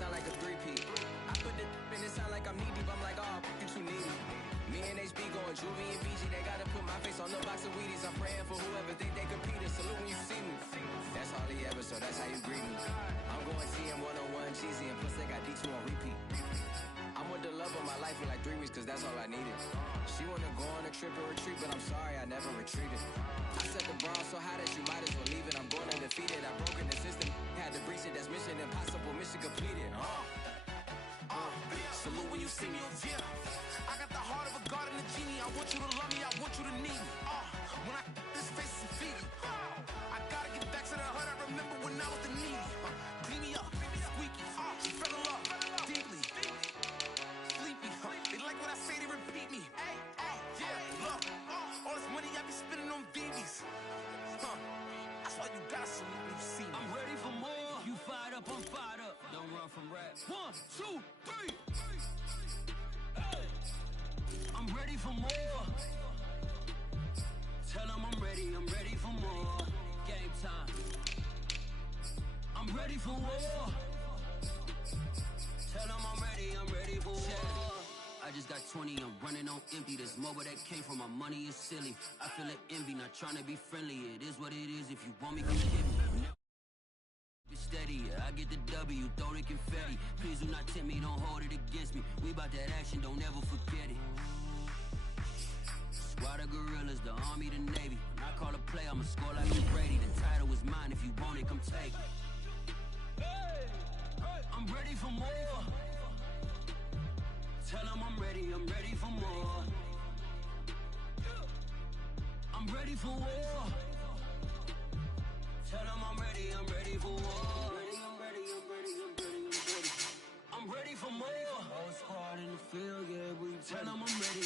sound like a three-peat. I put the in it sound like I'm knee deep. I'm like, oh, you too needy. Me and HB going Juvie and BG. They gotta put my face on the box of Wheaties. I'm praying for whoever think they compete. Salute when you see me. That's all he ever, so that's how you greet me. I'm going TM 101 cheesy, and plus they got D2 on repeat. I'm with the love of my life for like 3 weeks, cause that's all I needed. She wanna go on a trip or retreat, but I'm sorry, I never retreated. I set the bar so high that you might as well leave it. I'm going undefeated. I broke in the system, had to breach it. That's mission impossible, mission completed. Salute when you see me, yeah. I got the heart of a god and a genie. I want you to love me, I want you to need me. When I this face is feeding. I gotta get back to the hood. I remember when I was the needy. Clean me up, squeaky. She fell in love, deeply. Sleepy, they like what I say, they repeat me. Yeah, look, all this money I be spending on BBs. That's why you gotta salute when you see me. I'm ready for more. You fired up, I'm fired up. Don't run from rap. 1, 2, 3. Hey. I'm ready for more. Tell them I'm ready for more. Game time. I'm ready for war. Tell them I'm ready for war. I just got 20, I'm running on empty. This mobile that came from my money is silly. I feel it envy, not trying to be friendly. It is what it is, if you want me, come get me. Be steady, yeah, I get the W, throw the confetti. Please do not tempt me, don't hold it against me. We about that action, don't ever forget it. Squad of gorillas, the army, the navy. When I call a play, I'ma score like a Brady. The title is mine, if you want it, come take it. I'm ready for more. Tell them I'm ready for more. I'm ready for war. Tell them I'm ready for war. I'm ready for more. Whole squad in the field, yeah, we tell them I'm ready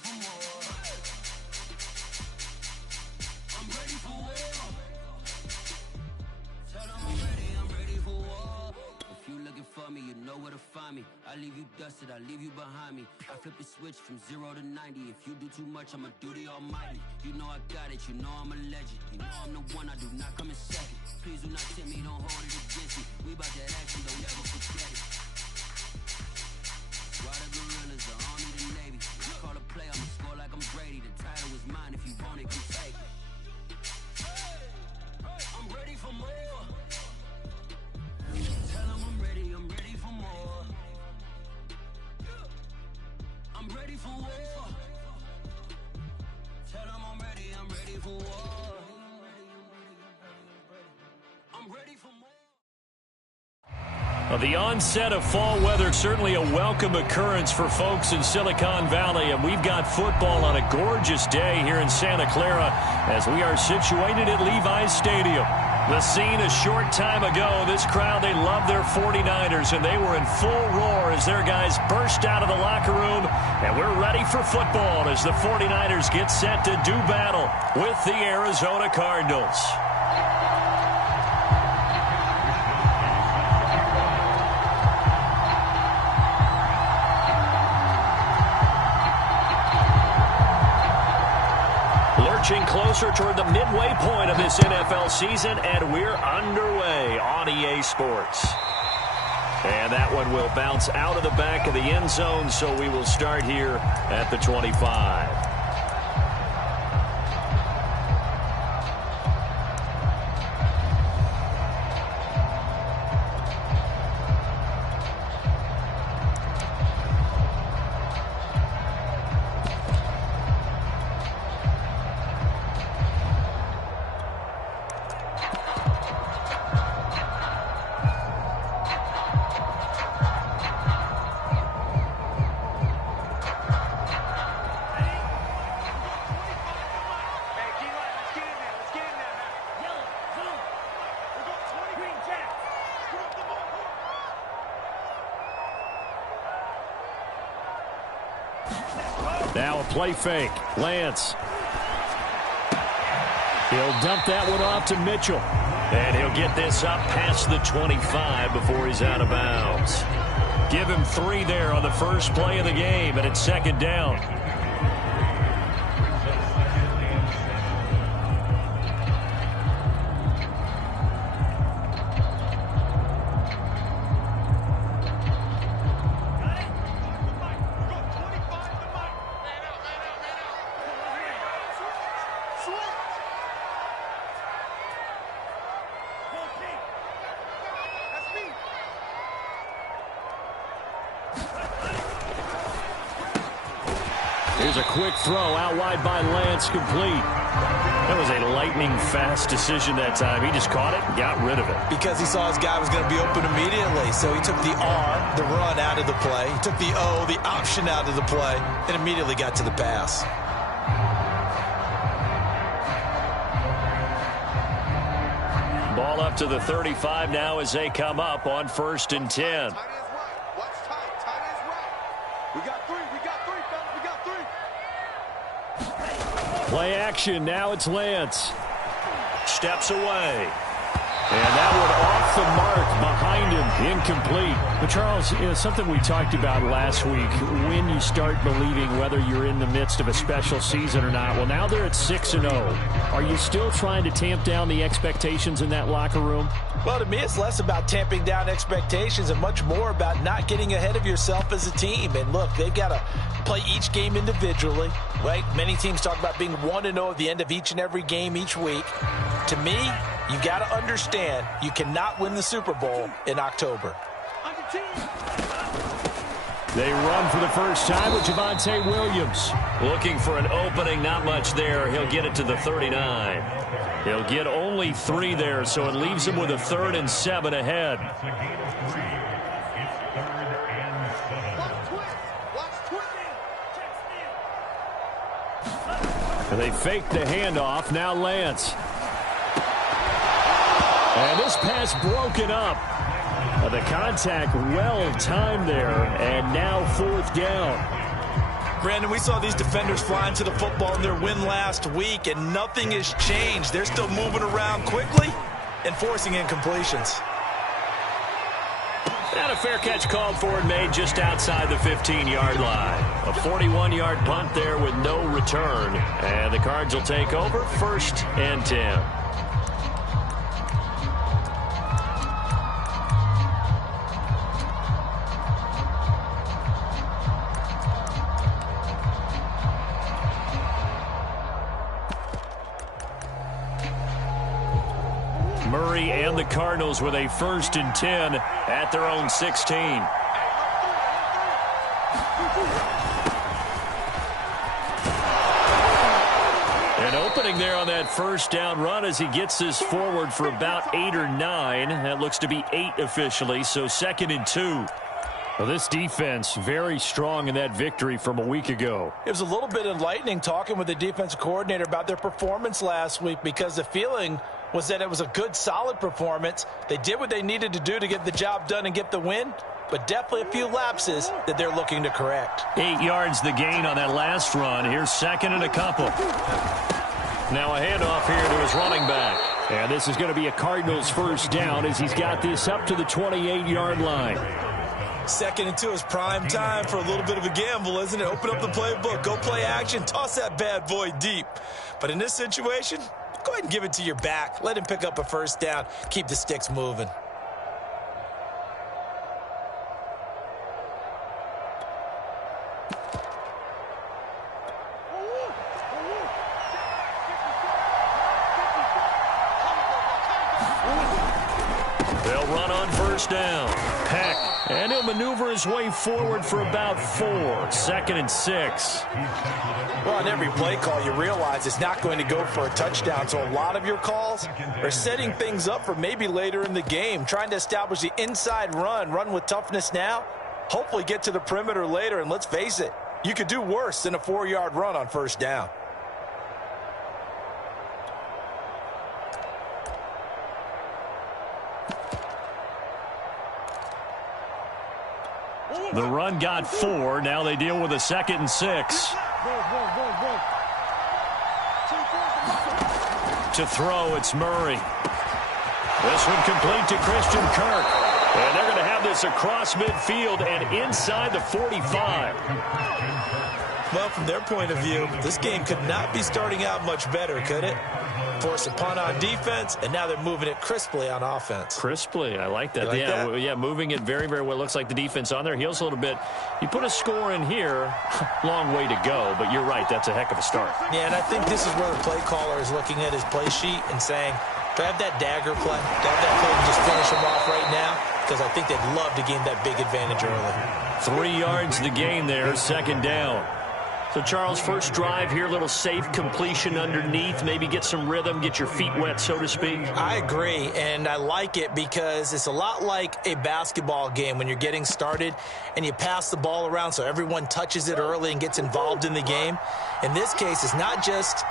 for more. I'm ready for war. Tell them I'm ready for war. If you looking for me, you know where to find me. I leave you dusted, I leave you behind me. I flip the switch from 0 to 90. If you do too much, I'ma do the almighty. You know I got it, you know I'm a legend. You know I'm the one, I do not come in second. Please do not tempt me, don't hold it against me. We bout that action, don't ever forget it. Squad of gorillas, the army, the navy. When I call a play, I'ma score like I'm Brady. The title is mine, if you want it, come take it. I'm ready for more. Tell them I'm ready for more. I'm ready for war. Tell them I'm ready for war. I'm ready for more. Well, the onset of fall weather, certainly a welcome occurrence for folks in Silicon Valley, and we've got football on a gorgeous day here in Santa Clara as we are situated at Levi's Stadium. The scene a short time ago, this crowd, they love their 49ers, and they were in full roar as their guys burst out of the locker room, and we're ready for football as the 49ers get set to do battle with the Arizona Cardinals. Lurching closer toward the midway point of this NFL season, and we're underway on EA Sports. And that one will bounce out of the back of the end zone, so we will start here at the 25. Now a play fake. Lance. He'll dump that one off to Mitchell. And he'll get this up past the 25 before he's out of bounds. Give him 3 there on the first play of the game, and it's second down. Here's a quick throw out wide by Lance, complete. That was a lightning-fast decision that time. He just caught it and got rid of it. Because he saw his guy was going to be open immediately. So he took the R, the run, out of the play. He took the O, the option, out of the play, and immediately got to the pass. Ball up to the 35 now as they come up on 1st and 10. Play action. Now it's Lance. Steps away. And that one off the mark behind him. Incomplete. But Charles, something we talked about last week, when you start believing whether you're in the midst of a special season or not. Well, now they're at 6-0. Are you still trying to tamp down the expectations in that locker room? Well, to me, it's less about tamping down expectations and much more about not getting ahead of yourself as a team. And look, they've got to play each game individually, right? Many teams talk about being 1-0 at the end of each and every game each week. To me, you've got to understand you cannot win the Super Bowl in October. They run for the first time with Javonte Williams. Looking for an opening, not much there. He'll get it to the 39. He'll get only 3 there, so it leaves him with a 3rd and 7 ahead. They fake the handoff. Now Lance. And this pass broken up. The contact well-timed there, and now 4th down. Brandon, we saw these defenders flying to the football in their win last week, and nothing has changed. They're still moving around quickly and forcing incompletions. And a fair catch called for and made just outside the 15-yard line. A 41-yard punt there with no return. And the Cards will take over 1st and 10. Murray and the Cardinals with a 1st and 10 at their own 16. An opening there on that 1st down run as he gets this forward for about 8 or 9. That looks to be 8 officially, so 2nd and 2. Well, this defense very strong in that victory from a week ago. It was a little bit enlightening talking with the defensive coordinator about their performance last week, because the feeling was that it was a good, solid performance. They did what they needed to do to get the job done and get the win, but definitely a few lapses that they're looking to correct. 8 yards the gain on that last run. Here's 2nd and a couple. Now a handoff here to his running back. And this is going to be a Cardinals 1st down as he's got this up to the 28-yard line. 2nd and 2 is prime time for a little bit of a gamble, isn't it? Open up the playbook, go play action, toss that bad boy deep. But in this situation, go ahead and give it to your back. Let him pick up a 1st down. Keep the sticks moving. They'll run on 1st down. Peck. And he'll maneuver his way forward for about 4. 2nd and 6. Well, on every play call, you realize it's not going to go for a touchdown. So a lot of your calls are setting things up for maybe later in the game, trying to establish the inside run with toughness now, hopefully get to the perimeter later. And let's face it, you could do worse than a 4-yard run on 1st down. The run got 4. Now they deal with a 2nd and 6. To throw, it's Murray. This one complete to Christian Kirk. And they're going to have this across midfield and inside the 45. Well, from their point of view, this game could not be starting out much better, could it? Force a punt on defense, and now they're moving it crisply on offense. Crisply, I like that. Yeah, moving it very, very well. Looks like the defense on their heels a little bit. You put a score in here, long way to go, but you're right, that's a heck of a start. Yeah, and I think this is where the play caller is looking at his play sheet and saying, do I have that dagger play? Do I have that play to just finish him off right now? Because I think they'd love to gain that big advantage early. 3 yards the gain there, 2nd down. So, Charles, first drive here, little safe completion underneath, maybe get some rhythm, get your feet wet, so to speak. I agree, and I like it because it's a lot like a basketball game when you're getting started and you pass the ball around so everyone touches it early and gets involved in the game. In this case, it's not just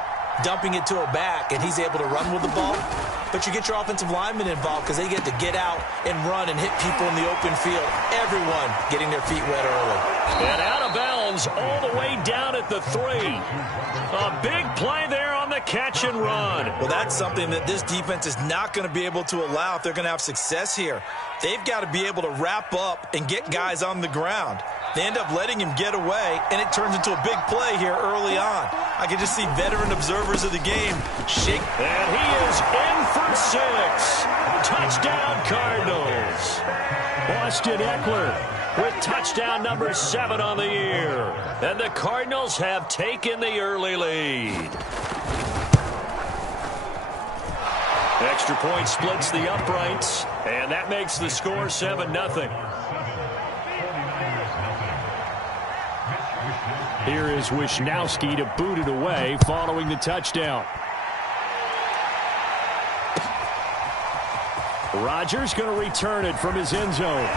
dumping it to a back and he's able to run with the ball, but you get your offensive linemen involved because they get to get out and run and hit people in the open field. Everyone getting their feet wet early. And out of bounds all the way down at the 3. A big play there on the catch and run. Well, that's something that this defense is not going to be able to allow if they're going to have success here. They've got to be able to wrap up and get guys on the ground. They end up letting him get away, and it turns into a big play here early on. I can just see veteran observers of the game shake. And he is in for 6. Touchdown, Cardinals. Austin Eckler with touchdown number 7 on the year. And the Cardinals have taken the early lead. Extra point splits the uprights, and that makes the score 7-0. Here is Wisnowski to boot it away following the touchdown. Rodgers going to return it from his end zone.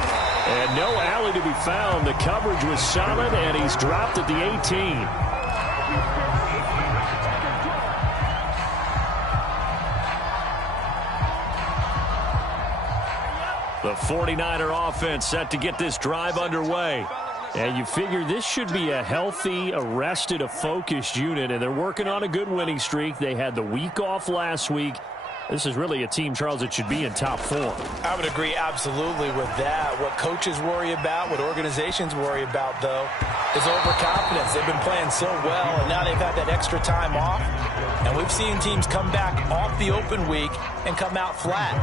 And no alley to be found. The coverage was solid, and he's dropped at the 18. The 49er offense set to get this drive underway. And you figure this should be a healthy, a rested, a focused unit, and they're working on a good winning streak. They had the week off last week. This is really a team, Charles, that should be in top form. I would agree absolutely with that. What coaches worry about, what organizations worry about, though, is overconfidence. They've been playing so well, and now they've had that extra time off. And we've seen teams come back off the open week and come out flat.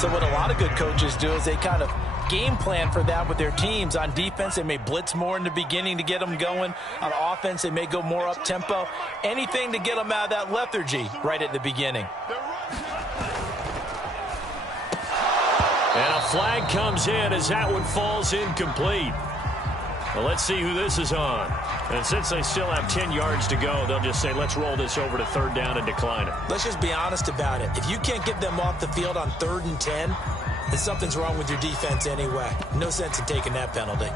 So what a lot of good coaches do is they kind of game plan for that with their teams. On defense, they may blitz more in the beginning to get them going. On offense, they may go more up-tempo. Anything to get them out of that lethargy right at the beginning. And a flag comes in as that one falls incomplete. Well, let's see who this is on. And since they still have 10 yards to go, they'll just say, let's roll this over to third down and decline it. Let's just be honest about it. If you can't get them off the field on 3rd and 10, then something's wrong with your defense anyway. No sense in taking that penalty.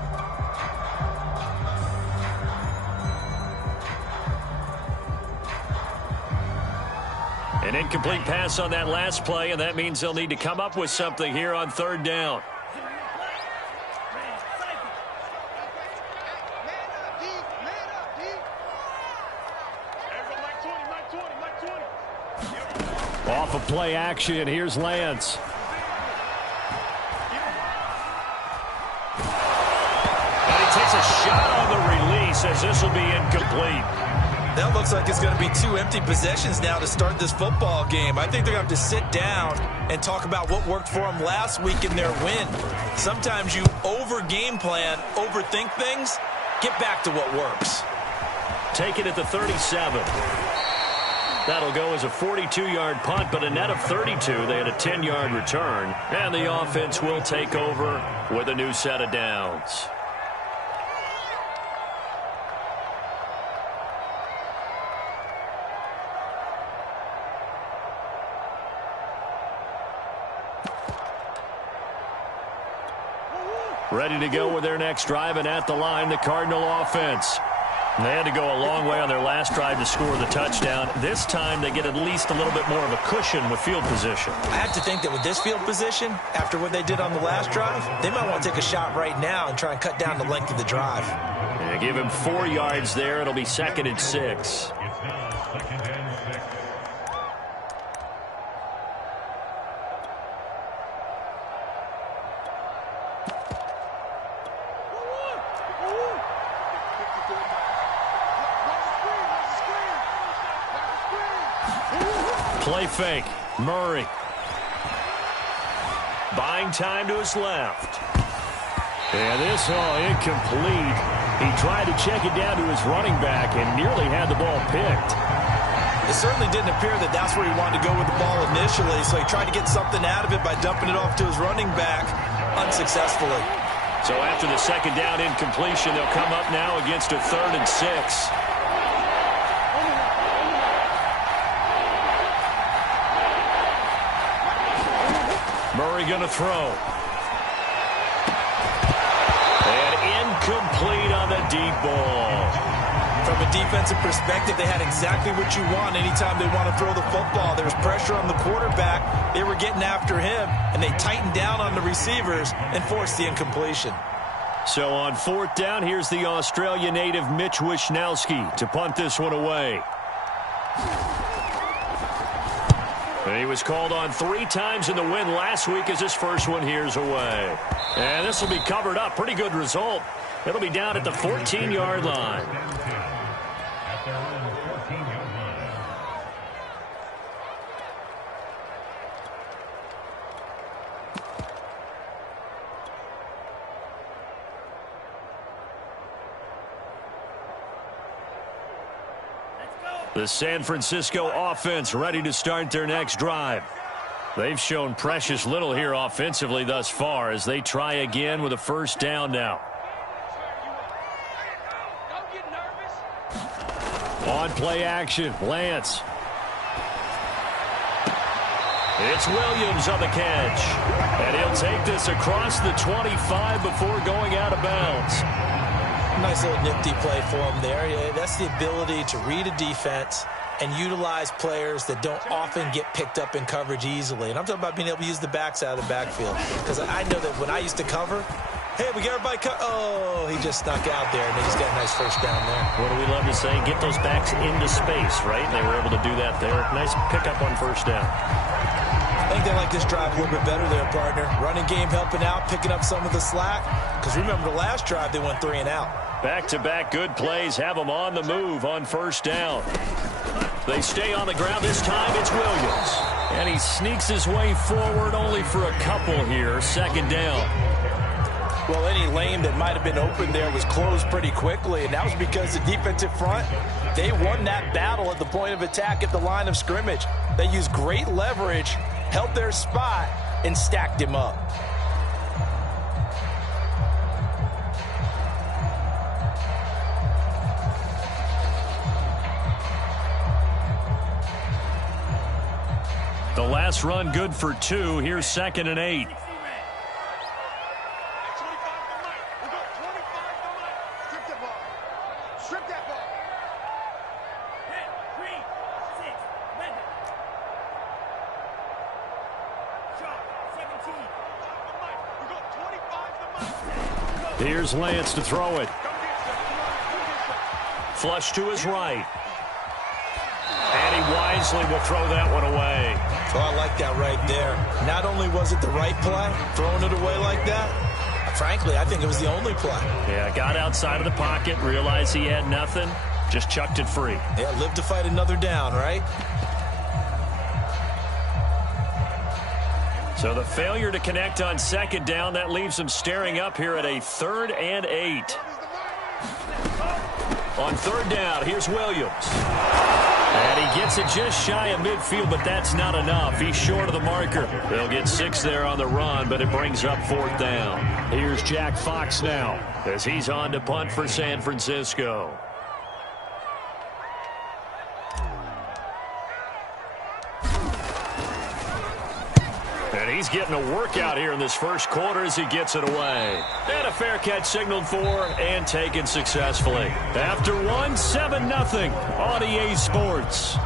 An incomplete pass on that last play, and that means they'll need to come up with something here on 3rd down. Off of play action, here's Lance. And he takes a shot on the release as this will be incomplete. That looks like it's going to be 2 empty possessions now to start this football game. I think they're going to have to sit down and talk about what worked for them last week in their win. Sometimes you over-game plan, overthink things, get back to what works. Take it at the 37. That'll go as a 42-yard punt, but a net of 32. They had a 10-yard return, and the offense will take over with a new set of downs. Ready to go with their next drive, and at the line, the Cardinal offense. They had to go a long way on their last drive to score the touchdown. This time, they get at least a little bit more of a cushion with field position. I have to think that with this field position, after what they did on the last drive, they might want to take a shot right now and try and cut down the length of the drive. Yeah, give him 4 yards there. It'll be 2nd and 6. Play fake. Murray. Buying time to his left. And this incomplete. He tried to check it down to his running back and nearly had the ball picked. It certainly didn't appear that that's where he wanted to go with the ball initially, so he tried to get something out of it by dumping it off to his running back unsuccessfully. So after the 2nd down incompletion, they'll come up now against a 3rd and 6. Murray going to throw. And incomplete on the deep ball. From a defensive perspective, they had exactly what you want anytime they want to throw the football. There was pressure on the quarterback. They were getting after him, and they tightened down on the receivers and forced the incompletion. So on 4th down, here's the Australia native Mitch Wishnowski to punt this one away. And he was called on 3 times in the win last week as his first one here's away. And this will be covered up. Pretty good result. It'll be down at the 14-yard line. The San Francisco offense ready to start their next drive. They've shown precious little here offensively thus far as they try again with a first down now. On play action, Lance. It's Williams on the catch. And he'll take this across the 25 before going out of bounds. Nice little nifty play for him there. Yeah, that's the ability to read a defense and utilize players that don't often get picked up in coverage easily. And I'm talking about being able to use the backs out of the backfield. Because I know that when I used to cover, hey, we got everybody oh, he just snuck out there, and they just got a nice first down there. What do we love to say? Get those backs into space, right? And they were able to do that there. Nice pickup on first down. I think they like this drive a little bit better there, partner. Running game helping out, picking up some of the slack. Because remember the last drive, they went 3 and out. Back-to-back good plays have them on the move on first down. They stay on the ground. This time it's Williams. And he sneaks his way forward only for a couple here. Second down. Well, any lane that might have been open there was closed pretty quickly, and that was because the defensive front, they won that battle at the point of attack at the line of scrimmage. They used great leverage, held their spot, and stacked him up. The last run good for 2. Here's 2nd and 8. Here's Lance to throw it. Flush to his right. And he wisely will throw that one away. Oh, I like that right there. Not only was it the right play, throwing it away like that, frankly, I think it was the only play. Yeah, got outside of the pocket, realized he had nothing, just chucked it free. Yeah, live to fight another down, right? So the failure to connect on 2nd down, that leaves him staring up here at a 3rd and 8. On 3rd down, here's Williams. And he gets it just shy of midfield, but that's not enough. He's short of the marker. They'll get 6 there on the run, but it brings up 4th down. Here's Jack Fox now as he's on to punt for San Francisco. And he's getting a workout here in this first quarter as he gets it away. And a fair catch signaled for and taken successfully. After 1, 7-0 on EA Sports.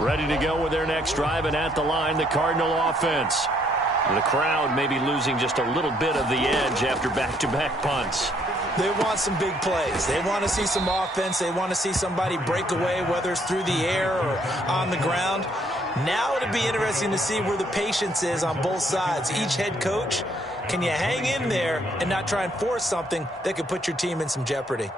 Ready to go with their next drive, and at the line, the Cardinal offense. The crowd may be losing just a little bit of the edge after back-to-back punts. They want some big plays. They want to see some offense. They want to see somebody break away, whether it's through the air or on the ground. Now it'll be interesting to see where the patience is on both sides. Each head coach, can you hang in there and not try and force something that could put your team in some jeopardy?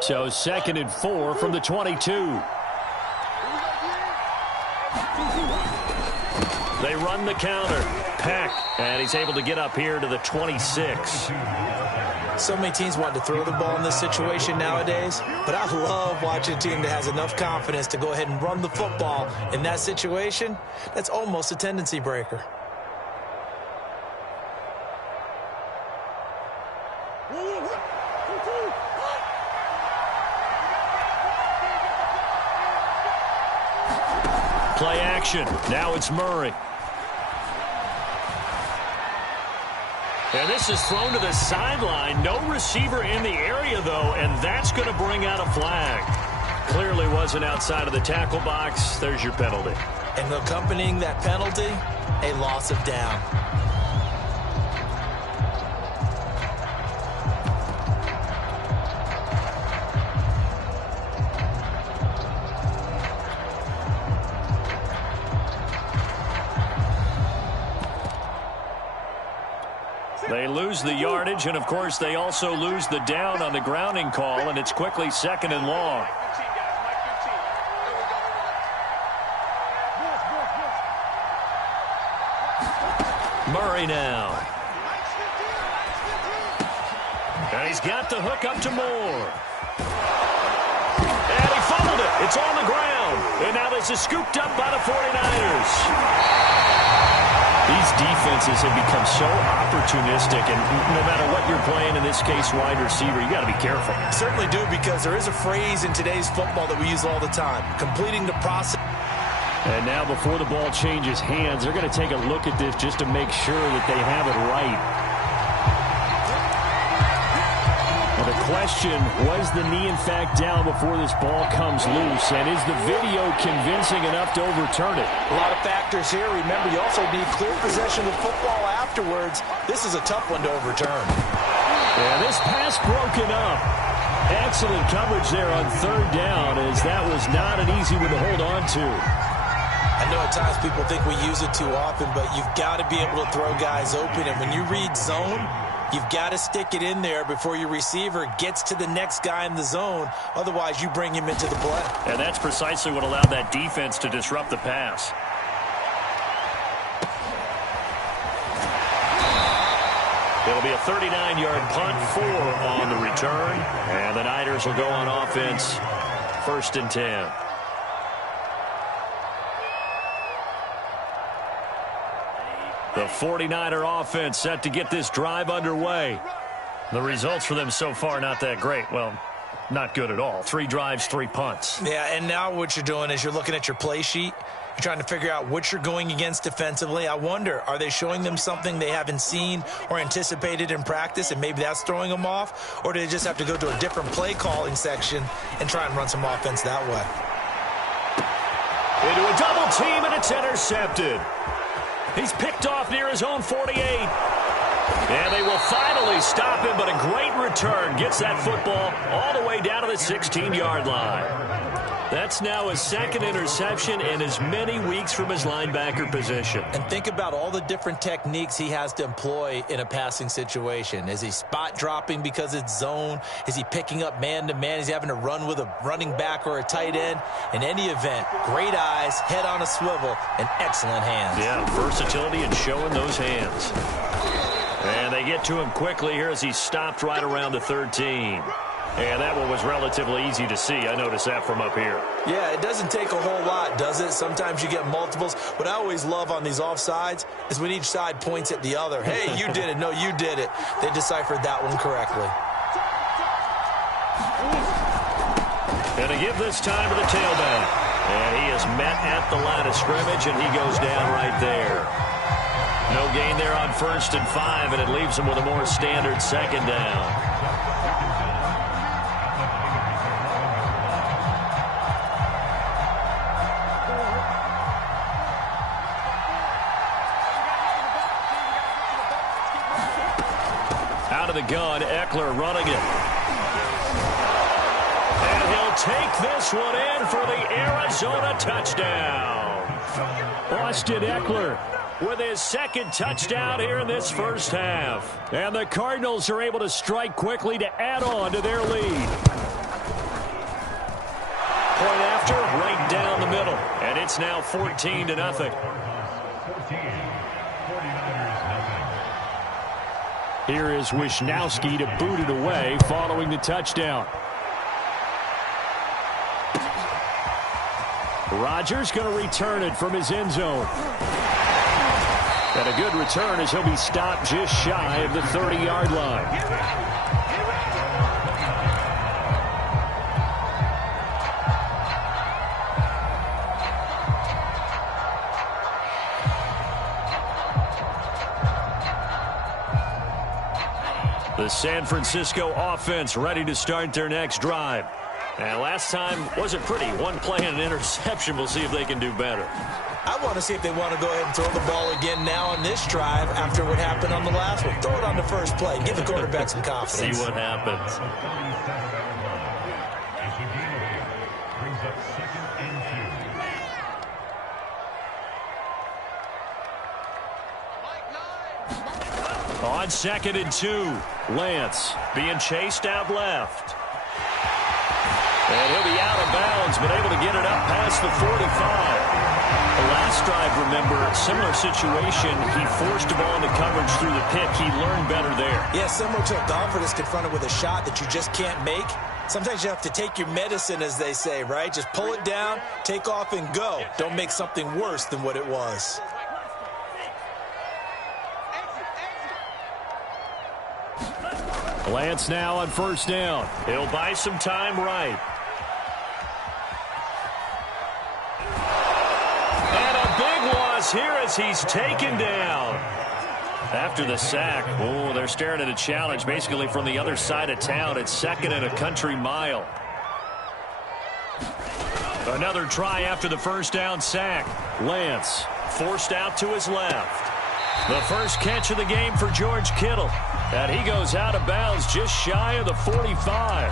So 2nd and 4 from the 22. They run the counter. Peck, and he's able to get up here to the 26. So many teams want to throw the ball in this situation nowadays, but I love watching a team that has enough confidence to go ahead and run the football in that situation. That's almost a tendency breaker. Play action. Now it's Murray. And this is thrown to the sideline. No receiver in the area, though, and that's going to bring out a flag. Clearly wasn't outside of the tackle box. There's your penalty. And accompanying that penalty, a loss of down. They lose the yardage, and, of course, they also lose the down on the grounding call, and it's quickly 2nd and long. Murray now. And he's got the hook up to Moore. And he fumbled it. It's on the ground. And now this is scooped up by the 49ers. These defenses have become so opportunistic, and no matter what you're playing, in this case wide receiver, you got to be careful. Certainly do, because there is a phrase in today's football that we use all the time, completing the process. And now before the ball changes hands, they're going to take a look at this just to make sure that they have it right. Well, the question, was the knee in fact down before this ball comes loose? And is the video convincing enough to overturn it? A lot of factors here. Remember, you also need clear possession of the football afterwards. This is a tough one to overturn. Yeah, this pass broken up. Excellent coverage there on 3rd down, as that was not an easy one to hold on to. I know at times people think we use it too often, but you've got to be able to throw guys open. And when you read zone, you've got to stick it in there before your receiver gets to the next guy in the zone. Otherwise, you bring him into the play. And that's precisely what allowed that defense to disrupt the pass. It'll be a 39-yard punt, 4 on the return. And the Niners will go on offense, 1st and 10. The 49er offense set to get this drive underway. The results for them so far not that great. Well, not good at all. 3 drives, 3 punts. Yeah, and now what you're doing is you're looking at your play sheet. You're trying to figure out what you're going against defensively. I wonder, are they showing them something they haven't seen or anticipated in practice, and maybe that's throwing them off? Or do they just have to go to a different play calling section and try and run some offense that way? Into a double team, and it's intercepted. He's picked off near his own 48. And they will finally stop him, but a great return gets that football all the way down to the 16-yard line. That's now his 2nd interception in as many weeks from his linebacker position. And think about all the different techniques he has to employ in a passing situation. Is he spot dropping because it's zone? Is he picking up man-to-man? Is he having to run with a running back or a tight end? In any event, great eyes, head on a swivel, and excellent hands. Yeah, versatility and showing those hands. And they get to him quickly here as he's stopped right around the 13. And that one was relatively easy to see. I noticed that from up here. Yeah, it doesn't take a whole lot, does it? Sometimes you get multiples. What I always love on these offsides is when each side points at the other. Hey, you did it. No, you did it. They deciphered that one correctly. And to give this time to the tailback. And he is met at the line of scrimmage, and he goes down right there. No gain there on 1st and 5, and it leaves them with a more standard second down. Out of the gun, Eckler running it. And he'll take this one in for the Arizona touchdown. Austin Eckler with his second touchdown here in this first half. And the Cardinals are able to strike quickly to add on to their lead. Point after, right down the middle. And it's now 14-0. Here is Wisnowski to boot it away following the touchdown. Rodgers going to return it from his end zone. And a good return as he'll be stopped just shy of the 30-yard line. The San Francisco offense ready to start their next drive. And last time wasn't pretty. One play and an interception. We'll see if they can do better. I want to see if they want to go ahead and throw the ball again now on this drive after what happened on the last one. Throw it on the first play. Give the quarterback some confidence. See what happens. On 2nd and 2, Lance being chased out left. And he'll be out of bounds, but able to get it up past the 45. The last drive, remember, similar situation. He forced the ball into coverage through the pick. He learned better there. Yeah, similar to a golfer that's confronted with a shot that you just can't make. Sometimes you have to take your medicine, as they say, right? Just pull it down, take off, and go. Don't make something worse than what it was. Lance now on 1st down. He'll buy some time right. And a big loss here as he's taken down. After the sack, oh, they're staring at a challenge basically from the other side of town. It's 2nd and a country mile. Another try after the 1st down sack. Lance forced out to his left. The first catch of the game for George Kittle. And he goes out of bounds just shy of the 45.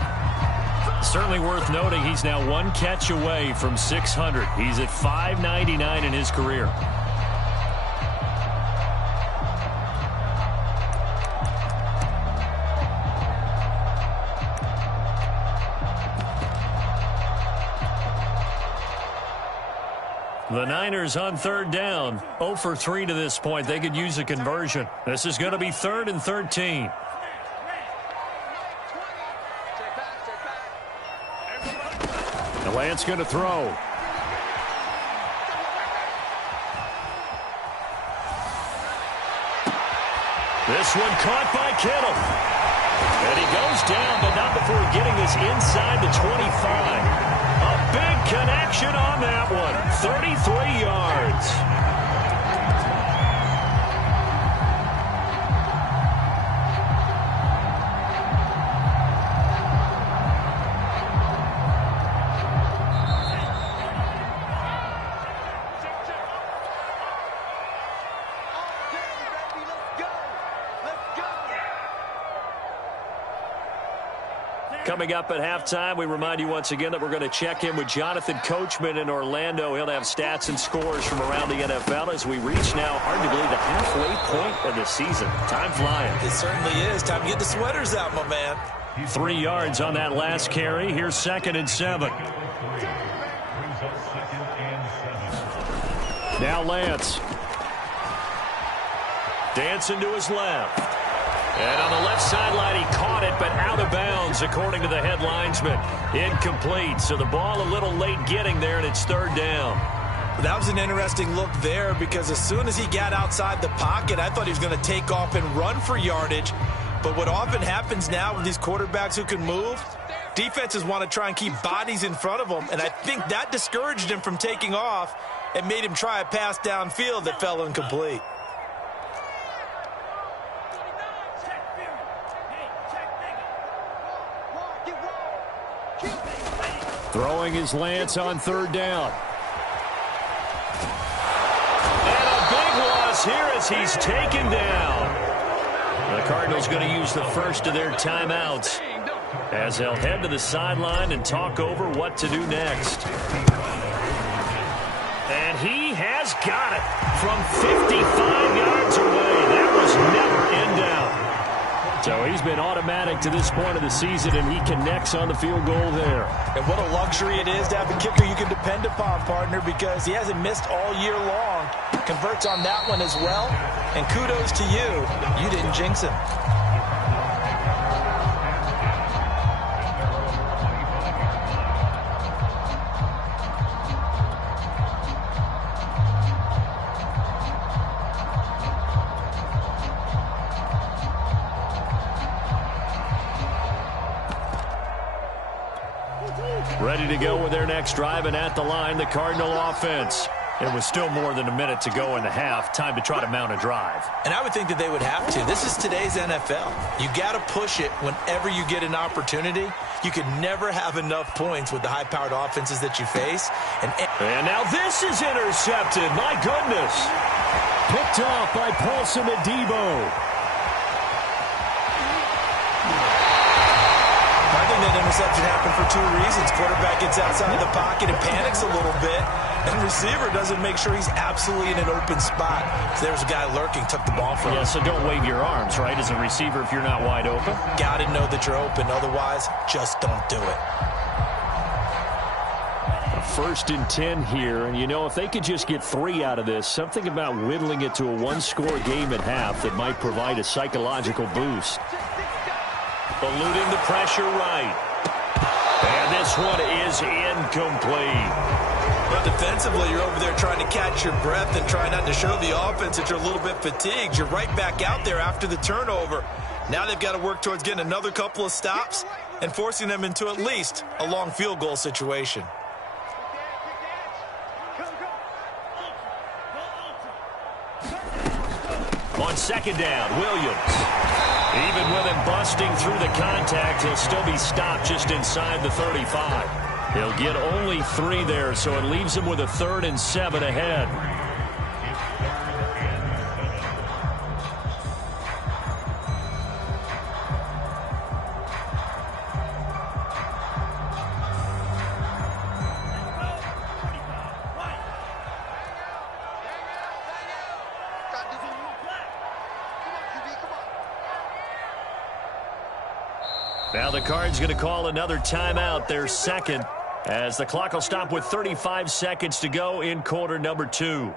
Certainly worth noting he's now one catch away from 600. He's at 599 in his career. The Niners on 3rd down, 0 for 3 to this point. They could use a conversion. This is going to be 3rd and 13. The Lance going to throw. This one caught by Kittle. And he goes down, but not before getting this inside the 25. A big connection on that one. 33 yards. Coming up at halftime, we remind you once again that we're going to check in with Jonathan Coachman in Orlando. He'll have stats and scores from around the NFL as we reach now, arguably, the halfway point of the season. Time flying. It certainly is. Time to get the sweaters out, my man. 3 yards on that last carry. Here's 2nd and 7. Now Lance. Dancing to his left. And on the left sideline, he caught it, but out of bounds, according to the head linesman. Incomplete. So the ball a little late getting there, and it's 3rd down. That was an interesting look there because as soon as he got outside the pocket, I thought he was going to take off and run for yardage. But what often happens now with these quarterbacks who can move, defenses want to try and keep bodies in front of them. And I think that discouraged him from taking off and made him try a pass downfield that fell incomplete. Throwing his Lance on third down. And a big loss here as he's taken down. The Cardinals going to use the first of their timeouts as they'll head to the sideline and talk over what to do next. And he has got it from 55 yards away. That was never in doubt. So he's been automatic to this point of the season, and he connects on the field goal there. And what a luxury it is to have a kicker you can depend upon, partner, because he hasn't missed all year long. Converts on that one as well. And kudos to you. You didn't jinx him. Ready to go with their next drive, and at the line, the Cardinal offense. It was still more than a minute to go in the half. Time to try to mount a drive. And I would think that they would have to. This is today's NFL. You got to push it whenever you get an opportunity. You can never have enough points with the high-powered offenses that you face. And now this is intercepted. My goodness. Picked off by Paulson Adebo. I think that interception happened for two reasons. Quarterback gets outside of the pocket and panics a little bit, and receiver doesn't make sure he's absolutely in an open spot. So there's a guy lurking, took the ball from him. Yeah, so don't wave your arms, right, as a receiver if you're not wide open. Got to know that you're open. Otherwise, just don't do it. A 1st and 10 here, and you know, if they could just get 3 out of this, something about whittling it to a one-score game at half that might provide a psychological boost. Eluding the pressure right. And this one is incomplete. But defensively, you're over there trying to catch your breath and try not to show the offense that you're a little bit fatigued. You're right back out there after the turnover. Now they've got to work towards getting another couple of stops and forcing them into at least a long field goal situation. On 2nd down, Williams. Even with him busting through the contact, he'll still be stopped just inside the 35. He'll get only 3 there, so it leaves him with a 3rd and 7 ahead. Now the Cards going to call another timeout, their second, as the clock will stop with 35 seconds to go in quarter number 2.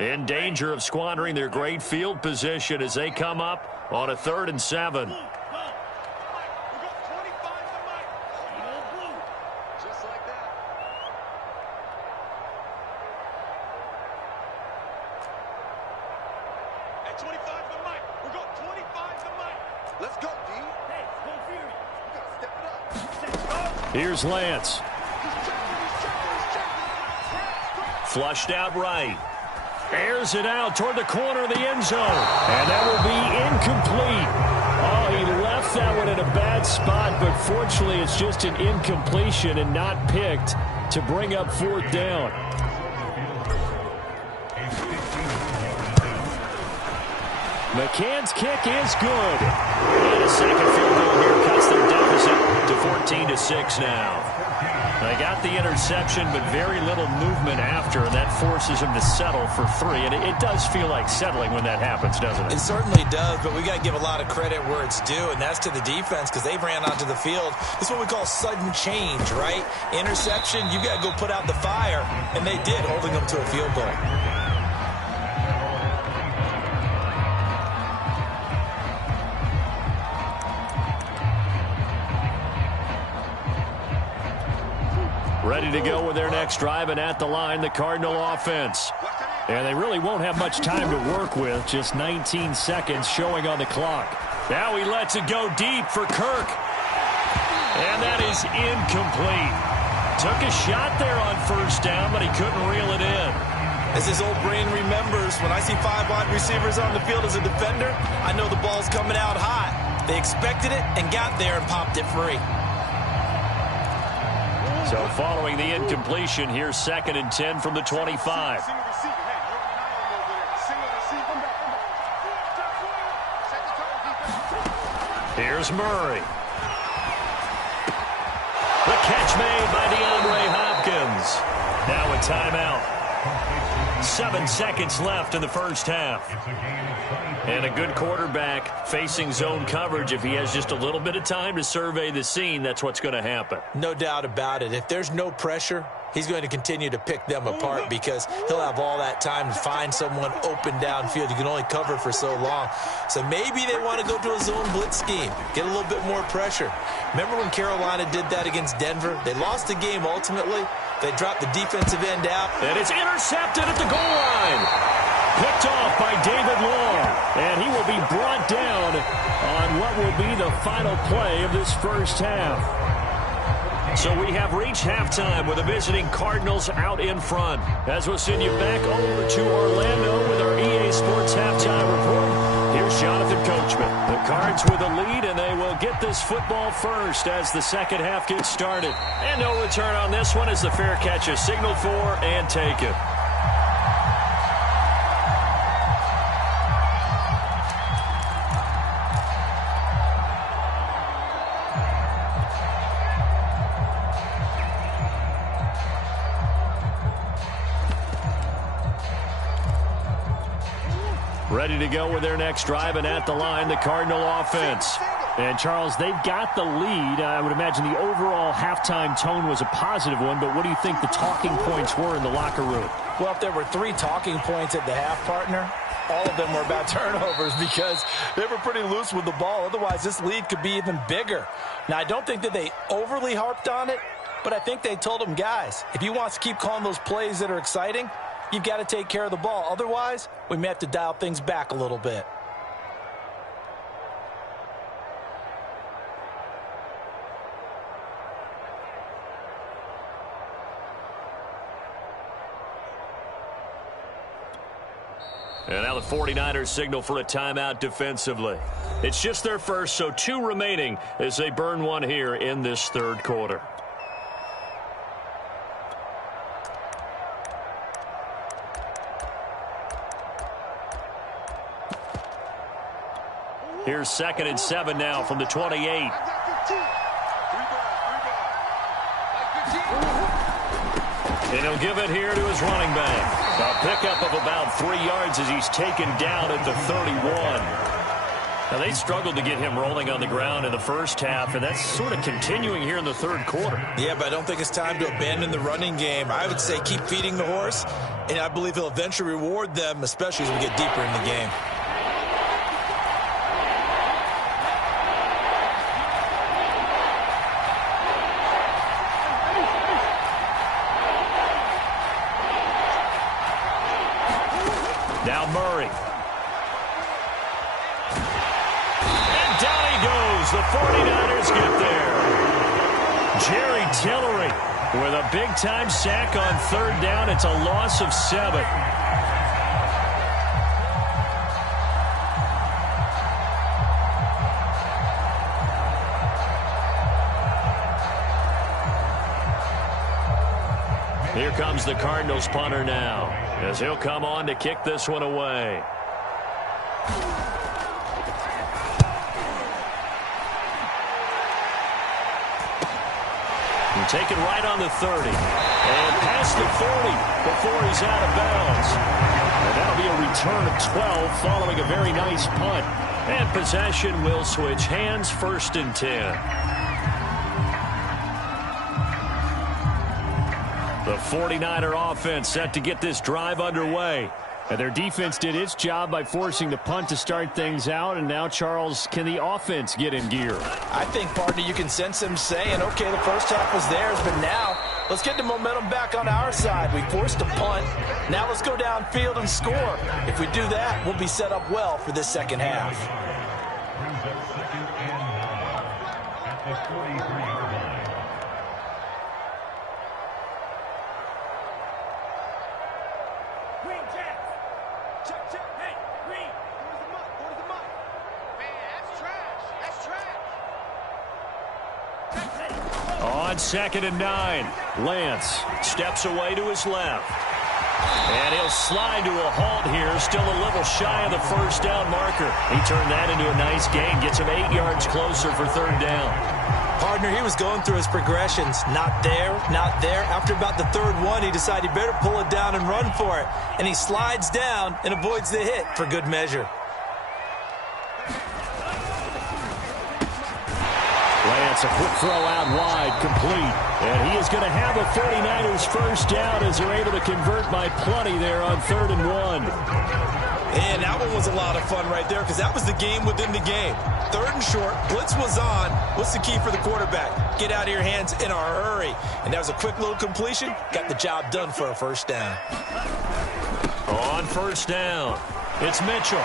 In danger of squandering their great field position as they come up on a 3rd and 7. Here's Lance. Flushed out right. Airs it out toward the corner of the end zone. And that will be incomplete. Oh, he left that one in a bad spot, but fortunately it's just an incompletion and not picked to bring up 4th down. McCann's kick is good. And a second field goal here cuts their deficit to 14-6 now. They got the interception, but very little movement after, and that forces them to settle for 3. And it does feel like settling when that happens, doesn't it? It certainly does, but we got to give a lot of credit where it's due, and that's to the defense because they ran onto the field. This is what we call sudden change, right? Interception, you got to go put out the fire, and they did, holding them to a field goal. Ready to go with their next drive, and at the line, the Cardinal offense. And they really won't have much time to work with, just 19 seconds showing on the clock. Now he lets it go deep for Kirk. And that is incomplete. Took a shot there on 1st down, but he couldn't reel it in. As his old brain remembers, when I see 5 wide receivers on the field as a defender, I know the ball's coming out hot. They expected it and got there and popped it free. So following the incompletion, here's 2nd and 10 from the 25. Here's Murray. The catch made by DeAndre Hopkins. Now a timeout. 7 seconds left in the first half. And a good quarterback facing zone coverage. If he has just a little bit of time to survey the scene, that's what's going to happen. No doubt about it. If there's no pressure, he's going to continue to pick them apart because he'll have all that time to find someone open downfield. You can only cover for so long. So maybe they want to go to a zone blitz scheme, get a little bit more pressure. Remember when Carolina did that against Denver? They lost the game ultimately. They dropped the defensive end out. And it's intercepted at the goal line. Picked off by David Long. And he will be brought down on what will be the final play of this first half. So we have reached halftime with the visiting Cardinals out in front. As we'll send you back over to Orlando with our EA Sports Halftime Report. Here's Jonathan Coachman. The Cards with a lead, and they will get this football first as the second half gets started. And no return on this one as the fair catch is signaled for and taken. Ready to go with their next drive, and at the line, the Cardinal offense. And, Charles, they've got the lead. I would imagine the overall halftime tone was a positive one, but what do you think the talking points were in the locker room? Well, if there were 3 talking points at the half, partner, all of them were about turnovers because they were pretty loose with the ball. Otherwise, this lead could be even bigger. Now, I don't think that they overly harped on it, but I think they told them, guys, if you want to keep calling those plays that are exciting, you've got to take care of the ball. Otherwise, we may have to dial things back a little bit. And now the 49ers signal for a timeout defensively. It's just their first, so 2 remaining as they burn one here in this third quarter. Here's 2nd and 7 now from the 28. And he'll give it here to his running back. A pickup of about 3 yards as he's taken down at the 31. Now, they struggled to get him rolling on the ground in the first half, and that's sort of continuing here in the third quarter. Yeah, but I don't think it's time to abandon the running game. I would say keep feeding the horse, and I believe he'll eventually reward them, especially as we get deeper in the game. Now Murray. And down he goes. The 49ers get there. Jerry Tillery with a big-time sack on third down. It's a loss of 7. Here comes the Cardinals punter now, as he'll come on to kick this one away. And taken right on the 30. And past the 40 before he's out of bounds. And that'll be a return of 12 following a very nice punt. And possession will switch hands, 1st and 10. The 49er offense set to get this drive underway. And their defense did its job by forcing the punt to start things out. And now, Charles, can the offense get in gear? I think, partner, you can sense them saying, okay, the first half was theirs, but now let's get the momentum back on our side. We forced a punt. Now let's go downfield and score. If we do that, we'll be set up well for this second half. On 2nd and 9, Lance steps away to his left. And he'll slide to a halt here, still a little shy of the first down marker. He turned that into a nice gain, gets him 8 yards closer for 3rd down. Partner, he was going through his progressions. Not there, not there. After about the 3rd one, he decided he better pull it down and run for it. And he slides down and avoids the hit for good measure. Lance, a quick throw out wide, complete. And he is going to have a 49ers first down as they're able to convert by plenty there on 3rd and 1. And that one was a lot of fun right there because that was the game within the game. 3rd and short, blitz was on. What's the key for the quarterback? Get out of your hands in a hurry. And that was a quick little completion. Got the job done for a first down. On 1st down, it's Mitchell.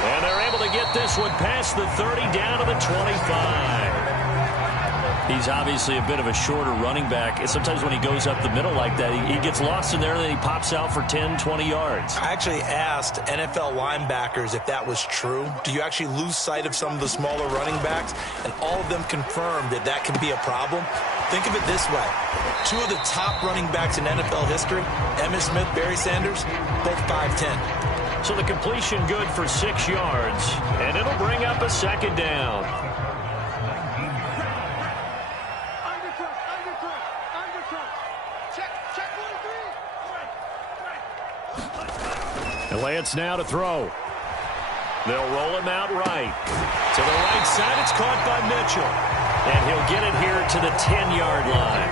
And they're able to get this one past the 30 down to the 25. He's obviously a bit of a shorter running back. Sometimes when he goes up the middle like that, he gets lost in there and then he pops out for 10, 20 yards. I actually asked NFL linebackers if that was true. Do you actually lose sight of some of the smaller running backs? And all of them confirmed that that can be a problem. Think of it this way. 2 of the top running backs in NFL history, Emmitt Smith, Barry Sanders, both 5'10". So the completion good for 6 yards, and it'll bring up a 2nd down. And Lance now to throw. They'll roll him out right. To the right side, it's caught by Mitchell. And he'll get it here to the 10-yard line.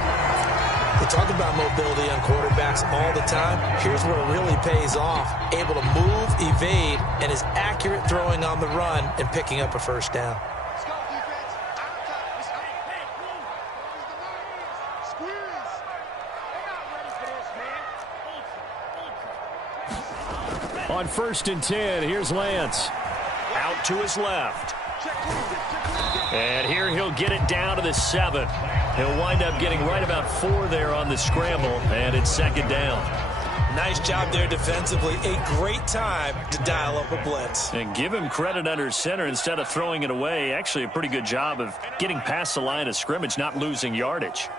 We talk about mobility on quarterbacks all the time. Here's where it really pays off. Able to move, evade, and is accurate throwing on the run and picking up a first down. Let's go, defense. Squeeze. They're not ready for this, man. On 1st and 10, here's Lance. Out to his left. And here he'll get it down to the 7. He'll wind up getting right about 4 there on the scramble, and it's 2nd down. Nice job there defensively. A great time to dial up a blitz. And give him credit under center instead of throwing it away. Actually, a pretty good job of getting past the line of scrimmage, not losing yardage.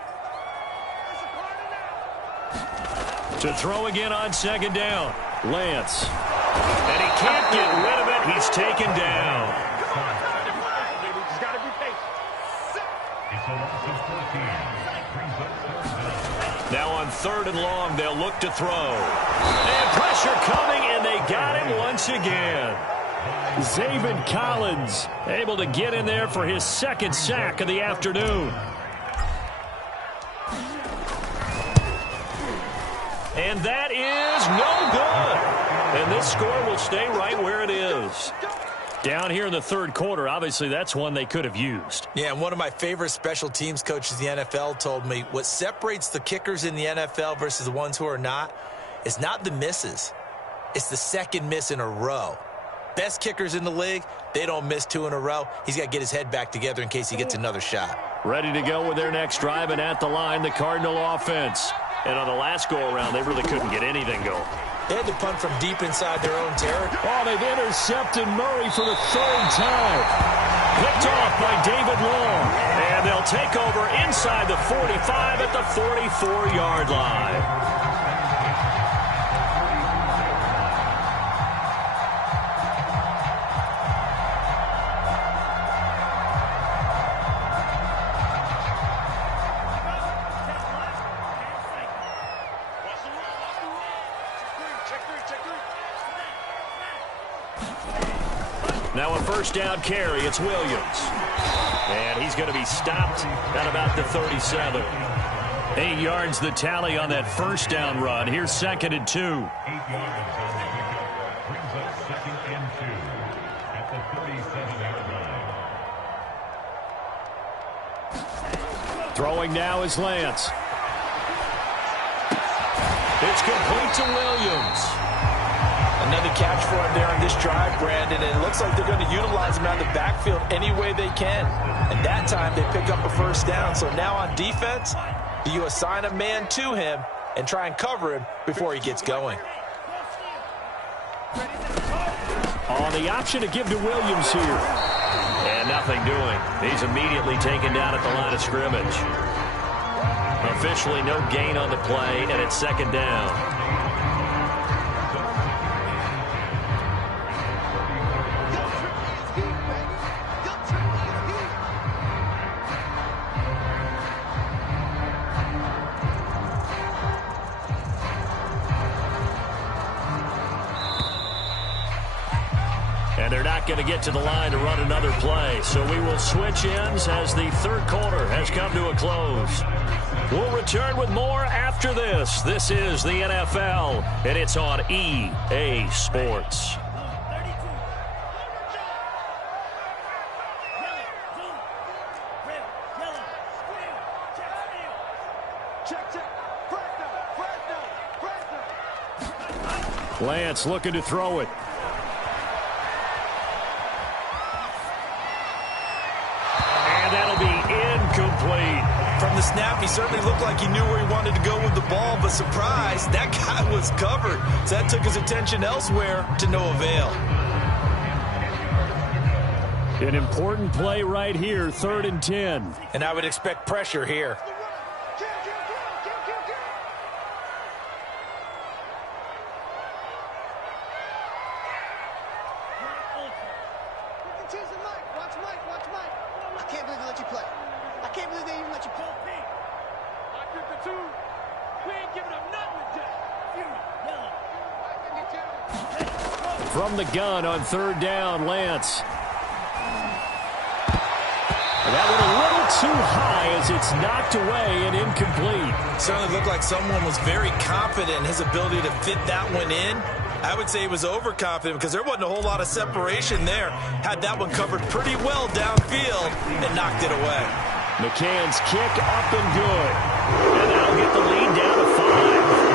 To throw again on 2nd down, Lance. And he can't get rid of it. He's taken down. Now on 3rd and long, they'll look to throw. And pressure coming, and they got him once again. Zaven Collins able to get in there for his 2nd sack of the afternoon. And that is no good. And this score will stay right where it is. Down here in the 3rd quarter, obviously that's one they could have used. Yeah, and one of my favorite special teams coaches in the NFL told me what separates the kickers in the NFL versus the ones who are not is not the misses. It's the 2nd miss in a row. Best kickers in the league, they don't miss 2 in a row. He's got to get his head back together in case he gets another shot. Ready to go with their next drive, and at the line, the Cardinal offense. And on the last go-around, they really couldn't get anything going. They had to punt from deep inside their own territory. Oh, they've intercepted Murray for the 3rd time. Picked off by David Long. And they'll take over inside the 45 at the 44-yard line. Now a 1st down carry, it's Williams. And he's going to be stopped at about the 37. 8 yards the tally on that 1st down run. Here's 2nd and 2. 8 yards on the pickup. Brings us 2nd and 2 at the 37-yard line. Throwing now is Lance. It's complete to Williams. Another catch for him there on this drive, Brandon, and it looks like they're going to utilize him out of the backfield any way they can. And that time they pick up a 1st down. So now on defense, do you assign a man to him and try and cover him before he gets going. On the option to give to Williams here. And nothing doing. He's immediately taken down at the line of scrimmage. Officially no gain on the play, and it's second down. And they're not going to get to the line to run another play. So we will switch ends as the third quarter has come to a close. We'll return with more after this. This is the NFL, and it's on EA Sports. Lance looking to throw it. Incomplete. From the snap, he certainly looked like he knew where he wanted to go with the ball, but surprise, that guy was covered. So that took his attention elsewhere to no avail. An important play right here, 3rd and 10. And I would expect pressure here. From the gun on 3rd down, Lance. That one a little too high as it's knocked away and incomplete. Certainly looked like someone was very confident in his ability to fit that one in. I would say he was overconfident because there wasn't a whole lot of separation there. Had that one covered pretty well downfield and knocked it away. McCann's kick up and good. And that'll get the lead down to 5.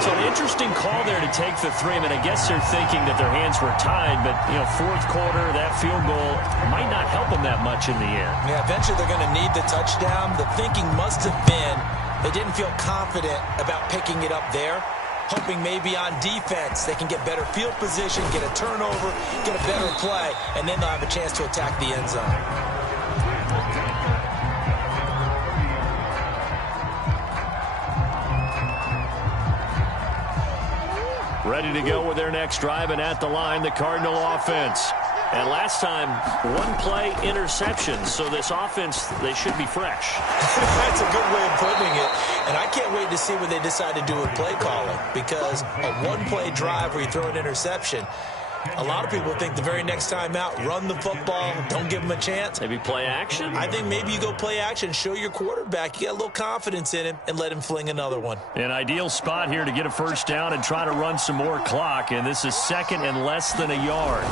So an interesting call there to take the 3. I mean, I guess they're thinking that their hands were tied, but, you know, 4th quarter, that field goal might not help them that much in the end. Yeah, eventually they're going to need the touchdown. The thinking must have been they didn't feel confident about picking it up there, hoping maybe on defense they can get better field position, get a turnover, get a better play, and then they'll have a chance to attack the end zone. Ready to go with their next drive, and at the line, the Cardinal offense. And last time, 1-play interception. So this offense, they should be fresh. That's a good way of putting it. And I can't wait to see what they decide to do with play calling, because a 1-play drive where you throw an interception, a lot of people think the very next time out, run the football, don't give them a chance. Maybe play action? I think maybe you go play action, show your quarterback you got a little confidence in him, and let him fling another one. An ideal spot here to get a first down and try to run some more clock, and this is 2nd and less than a yard.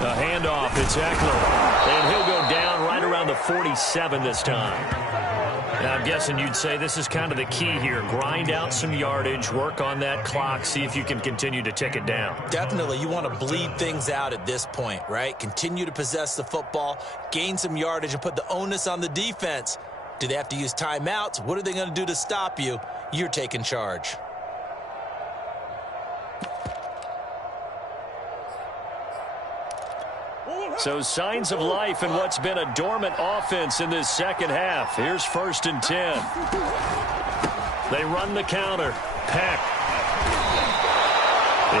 A handoff, it's Eckler, and he'll go down right around the 47 this time. Now, I'm guessing you'd say this is kind of the key here. Grind out some yardage, work on that clock, see if you can continue to tick it down. Definitely. You want to bleed things out at this point, right? Continue to possess the football, gain some yardage, and put the onus on the defense. Do they have to use timeouts? What are they going to do to stop you? You're taking charge. So signs of life in what's been a dormant offense in this second half. Here's 1st and 10. They run the counter. Peck.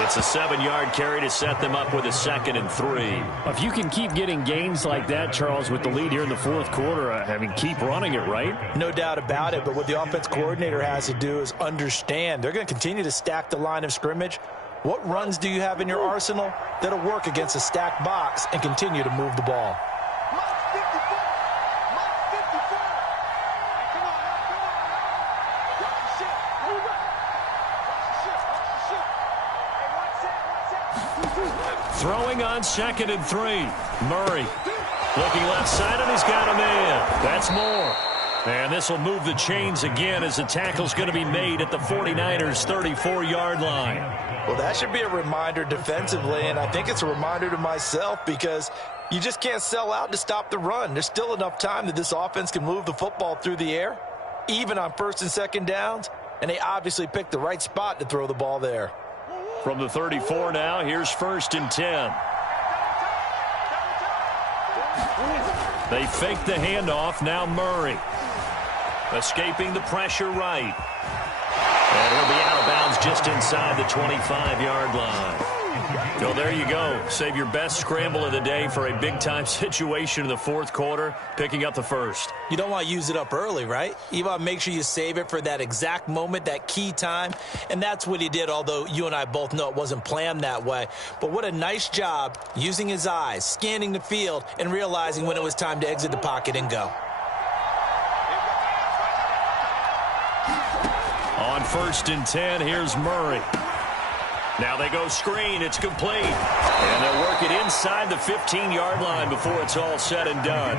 It's a 7-yard carry to set them up with a 2nd and 3. If you can keep getting gains like that, Charles, with the lead here in the 4th quarter, I mean, keep running it, right? No doubt about it, but what the offense coordinator has to do is understand they're going to continue to stack the line of scrimmage. What runs do you have in your arsenal that'll work against a stacked box and continue to move the ball? Throwing on 2nd and 3. Murray looking left side, and he's got a man. That's Moore. And this will move the chains again as the tackle's going to be made at the 49ers' 34-yard line. Well, that should be a reminder defensively, and I think it's a reminder to myself because you just can't sell out to stop the run. There's still enough time that this offense can move the football through the air, even on 1st and 2nd downs, And they obviously picked the right spot to throw the ball there. From the 34 now, here's 1st and 10. They fake the handoff. Now Murray. Escaping the pressure right. And he'll be out of bounds just inside the 25-yard line. So there you go. Save your best scramble of the day for a big-time situation in the 4th quarter, picking up the 1st. You don't want to use it up early, right? You want to make sure you save it for that exact moment, that key time. And that's what he did, although you and I both know it wasn't planned that way. But what a nice job using his eyes, scanning the field, and realizing when it was time to exit the pocket and go. On 1st and 10, here's Murray. Now they go screen. It's complete. And they'll work it inside the 15-yard line before it's all said and done.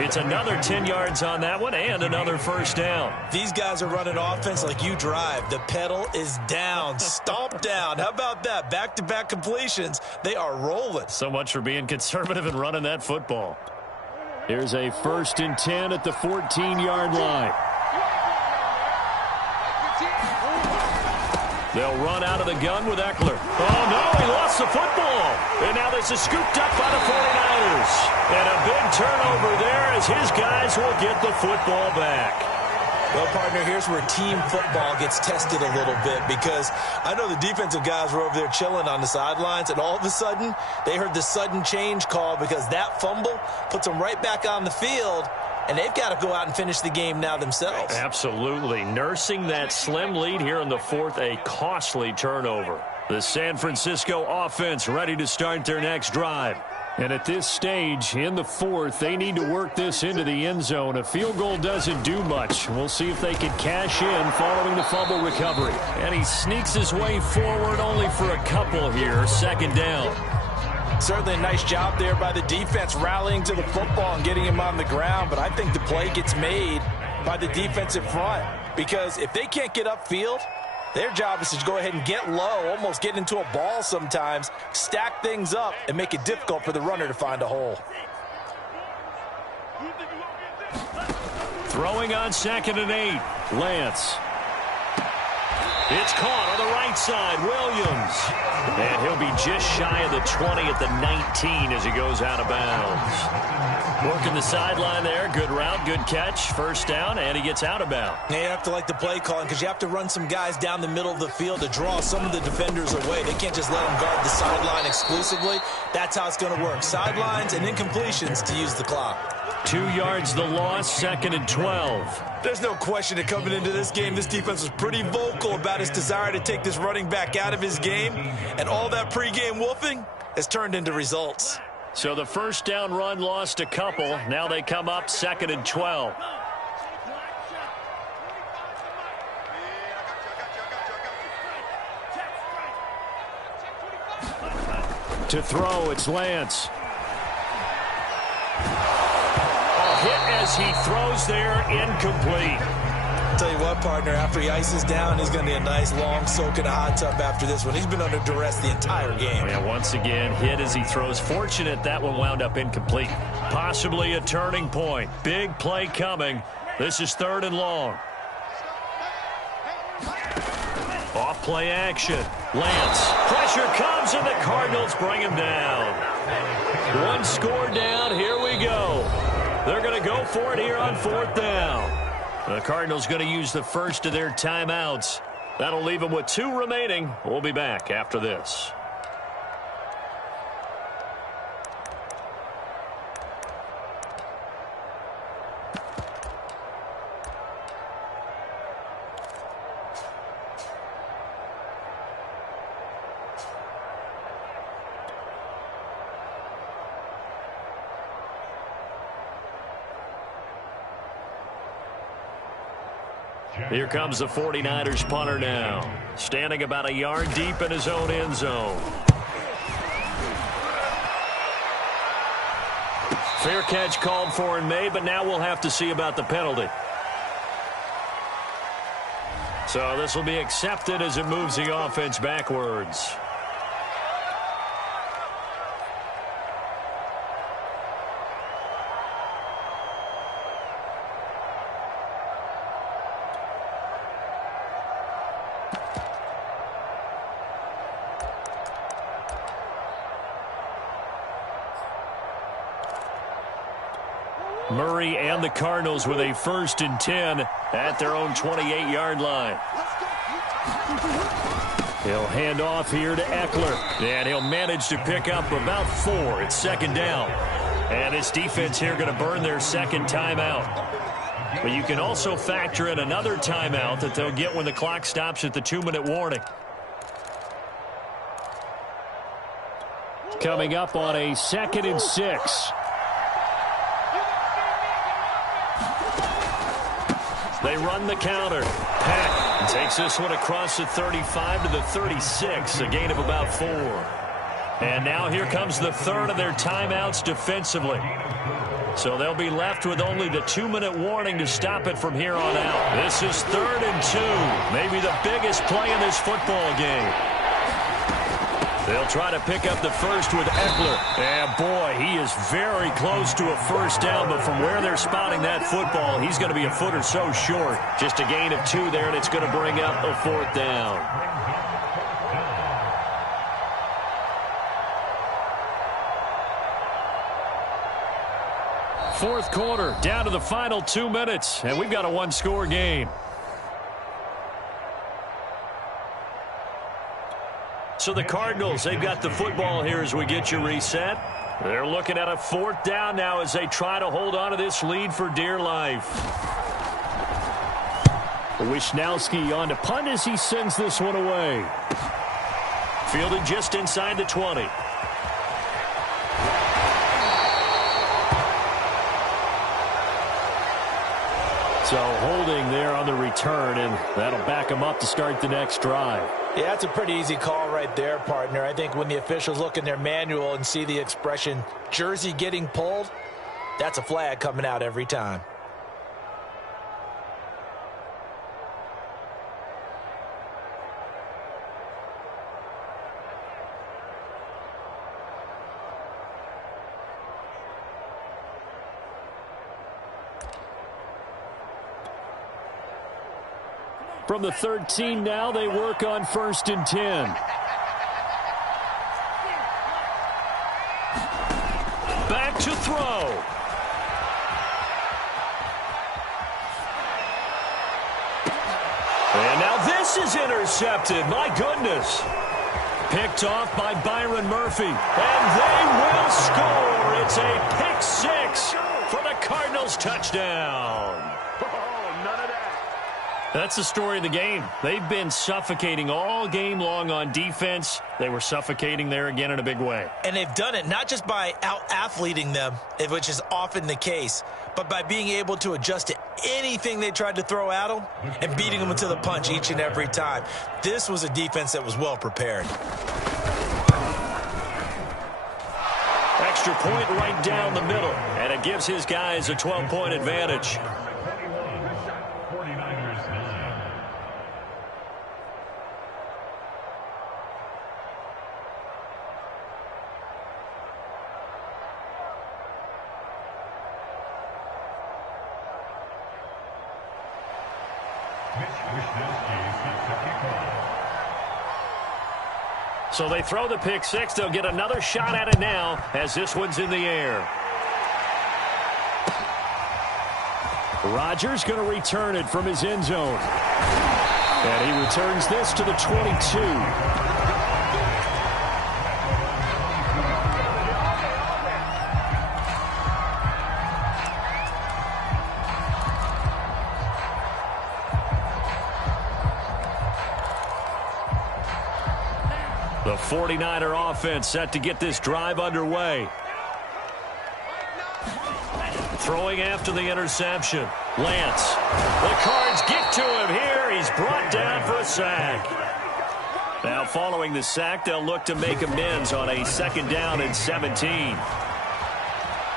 It's another 10 yards on that one and another 1st down. These guys are running offense like you drive. The pedal is down. Stomp down. How about that? Back-to-back completions. They are rolling. So much for being conservative and running that football. Here's a 1st and 10 at the 14-yard line. They'll run out of the gun with Eckler. Oh, no, he lost the football. And now this is scooped up by the 49ers. And a big turnover there as his guys will get the football back. Well, partner, here's where team football gets tested a little bit, because I know the defensive guys were over there chilling on the sidelines, and all of a sudden they heard the sudden change call because that fumble puts them right back on the field. And they've got to go out and finish the game now themselves. Absolutely. Nursing that slim lead here in the 4th, a costly turnover. The San Francisco offense ready to start their next drive. And at this stage, in the 4th, they need to work this into the end zone. A field goal doesn't do much. We'll see if they can cash in following the fumble recovery. And he sneaks his way forward only for a couple here. 2nd down. Certainly a nice job there by the defense rallying to the football and getting him on the ground, but I think the play gets made by the defensive front, because if they can't get upfield, their job is to go ahead and get low, almost get into a ball sometimes, stack things up, and make it difficult for the runner to find a hole. Throwing on 2nd and 8, Lance. It's caught on the right side, Williams. And he'll be just shy of the 20 at the 19 as he goes out of bounds. Working the sideline there. Good route, good catch. 1st down, and he gets out of bounds. You have to like the play calling, because you have to run some guys down the middle of the field to draw some of the defenders away. They can't just let them guard the sideline exclusively. That's how it's going to work. Sidelines and incompletions to use the clock. 2 yards the loss, 2nd and 12. There's no question that coming into this game, this defense was pretty vocal about his desire to take this running back out of his game. And all that pregame wolfing has turned into results. So the 1st down run lost a couple. Now they come up 2nd and 12. To throw, it's Lance. Hit as he throws there, incomplete. Tell you what, partner, after he ices down, he's going to be a nice long soak in a hot tub after this one. He's been under duress the entire game. Yeah, once again, hit as he throws. Fortunate that one wound up incomplete. Possibly a turning point. Big play coming. This is 3rd and long. Off play action. Lance. Pressure comes and the Cardinals bring him down. 1 score down. Here we go. They're going to go for it here on 4th down. The Cardinals going to use the 1st of their timeouts. That'll leave them with 2 remaining. We'll be back after this. Here comes the 49ers punter now. Standing about a yard deep in his own end zone. Fair catch called for and made, but now we'll have to see about the penalty. So this will be accepted as it moves the offense backwards. Murray and the Cardinals with a 1st and 10 at their own 28-yard line. He'll hand off here to Eckler, and he'll manage to pick up about 4. It's 2nd down. And this defense here going to burn their 2nd timeout. But you can also factor in another timeout that they'll get when the clock stops at the 2-minute warning. Coming up on a 2nd and 6. They run the counter. Peck takes this one across the 35 to the 36, a gain of about 4. And now here comes the 3rd of their timeouts defensively. So they'll be left with only the 2-minute warning to stop it from here on out. This is 3rd and 2, maybe the biggest play in this football game. They'll try to pick up the first with Eckler. And, boy, he is very close to a 1st down, but from where they're spotting that football, he's going to be a foot or so short. Just a gain of 2 there, and it's going to bring up a 4th down. Fourth quarter, down to the final 2 minutes, and we've got a 1-score game. So the Cardinals, they've got the football here as we get you reset. They're looking at a 4th down now as they try to hold on to this lead for dear life. Wishnowski on to punt as he sends this one away. Fielded just inside the 20. So holding there on the return, and that'll back them up to start the next drive. Yeah, that's a pretty easy call right there, partner. I think when the officials look in their manual and see the expression jersey getting pulled, that's a flag coming out every time. From the 13 now, they work on 1st and 10. Back to throw. And now this is intercepted. My goodness. Picked off by Byron Murphy. And they will score. It's a pick 6 for the Cardinals touchdown. That's the story of the game. They've been suffocating all game long on defense. They were suffocating there again in a big way. And they've done it not just by out-athleting them, which is often the case, but by being able to adjust to anything they tried to throw at them and beating them to the punch each and every time. This was a defense that was well prepared. Extra point right down the middle, and it gives his guys a 12-point advantage. So they throw the pick 6. They'll get another shot at it now as this one's in the air. Rodgers going to return it from his end zone. And he returns this to the 22. The 49er offense set to get this drive underway. Throwing after the interception. Lance. The Cards get to him here. He's brought down for a sack. Now following the sack, they'll look to make amends on a 2nd down and 17.